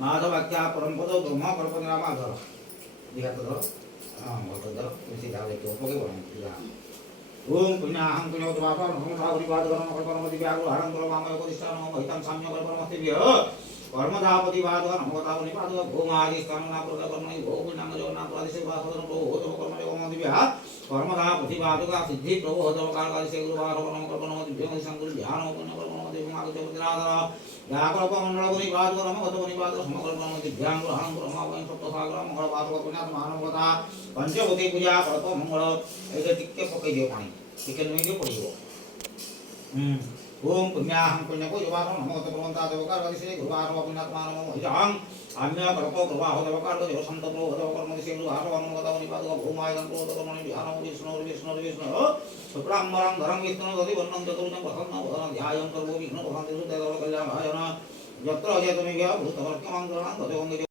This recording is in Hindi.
माधवाख्या परम पदो ब्रह्म कल्पना माधव दिया तो हां बोल दो इसी दावे तो ओके बोलना ओम पुण्याहं पुण्योदवासो नमो भागवती वादगरम कल्पनमति व्यागुर हरं करो मामय कोदिष्टानो महितं साम्य कल्पनमति व्य कर्मधापति वादगर नमो तावनि वादगर भूमादि स्थानना प्रदा कर्मणि भो पुण्यं जगन्नाथ प्रादिसे वासदन प्रभु होतम कर्म जगमति व्य कर्मधापति वादगर सिद्धि प्रभु होतम कालकादिसे गुरुवार कर्म कल्पनमति व्य संकुल ध्यान पुण्य कल्पनमति मागते पतिनादर याकल्प मंडलगुनि वादगर नमो गतवनि वादगर समकल्पनमति ध्यान हरं करो मामय सप्तसागर मंगल वादगर पुण्यात्म मानवता पंचवती पूजा कल्प मंगल ऐसे टिक्के पकई दियो पानी चिकन में जो पड़ी हो ओम पुण्याहं पुण्यको युवारो नमो तपवंता देवकार वदिसे गुरुवारो पुण्यात्मा नमो हिजां अन्य कल्पो गुरुवारो देवकार देव संत प्रो देवकार मदिसे गुरुवारो नमो गतवनि पादो भूमाय संतो तपमनि ध्यानो विष्णु सुप्राम्बरं धरं विष्णु गति वर्णं चतुर्भुजं प्रसन्न वदनं ध्यायं सर्वो विघ्न प्रशान्ति सुदेव कल्याण भाजना यत्र जयतमेव भूतवर्गमंगलं गतवंगे